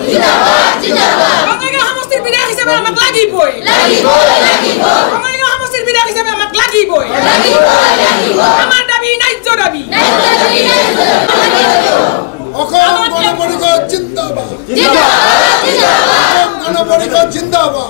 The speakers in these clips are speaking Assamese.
জিন্দাবাদ জিন্দাবাদ বঙ্গাইগাঁও সমষ্টিৰ বিধায়ক হিচাপে আমাক লাগিবই বঙ্গাইগাঁও সমষ্টিৰ বিধায়ক হিচাপে আমাক লাগিবই আমাৰ দাবী ন্যায্য দাবী অসম গণ পৰিষদ জিন্দাবাদ অসম গণ পৰিষদ জিন্দাবাদ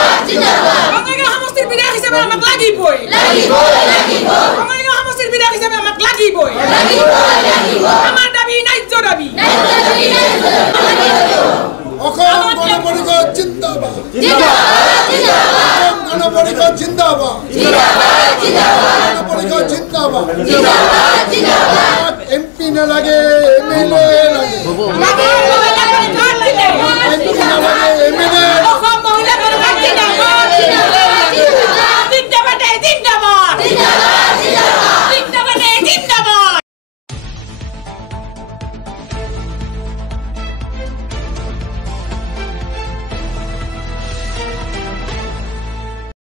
বঙ্গাইগাঁও সমষ্টিৰ বিধায়ক হিচাপে আমাক লাগিবই বঙ্গাইগাঁও সমষ্টিৰ বিধায়ক হিচাপে আমাক লাগিবই আমাৰ দাবী ন্যায্য দাবী অসম গণ পৰিষদ জিন্দাবাদ অসম গণ পৰিষদ জিন্দাবাদ গণ পৰিষদ জিন্দাবাদ এমপি নালাগে এমএলএ লাগে